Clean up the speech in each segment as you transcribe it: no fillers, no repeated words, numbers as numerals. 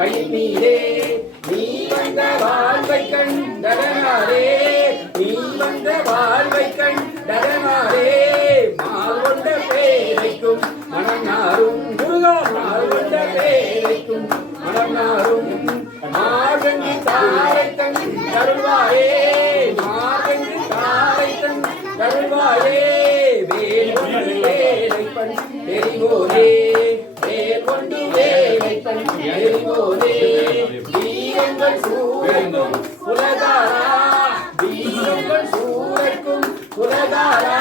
மயில் மீதே நீ வந்த வாழ்வை கண்டதனாலே நீ வந்த வாழ்வை கண்டதனாலே மால் கொண்ட பேரைக்கும் மனம் நாரும் முருகா மால் கொண்ட பேரைக்கும் மனம் நாரும் மார்கண்டி தாரை தன் தருவாயே மார்கண்டி தாரை தன் தருவாயே வேல் கொண்டு வேலை பண் தெரிவோரே வேல் கொண்டு வேலை பண் தெரிவோரே வீரங்கள் சூழக்கும் உலகாரா வீரங்கள் சூழக்கும் உலகாரா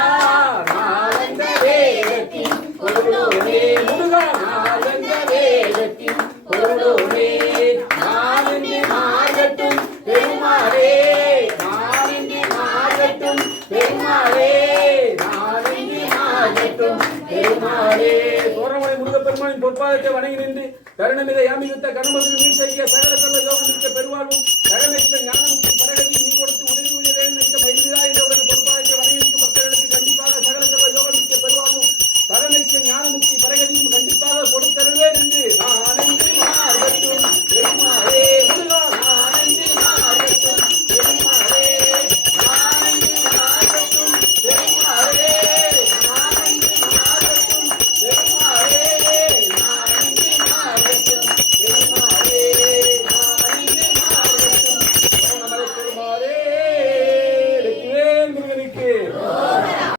நாளந்த வேதத்தின் பொருளோனே முருகா நாளந்த வேதத்தின் பொருளோனே நாளென்று மாறட்டும் பெருமாளே நாளென்று மாறட்டும் பெருமாளே நாளென்று மாறட்டும் பெருமாளே. சோரமலை முருகப்பெருமானின் பொற்பாதத்தை வணங்கி நின்று தருணமிதை யாமிகுத்த கர்மத்தில் மீன் செய்ய சகல சகல யோகம் பெருவாழ்வும் கரமேற்ற ஞானமும் பரகதியும் நீ கொடுத்து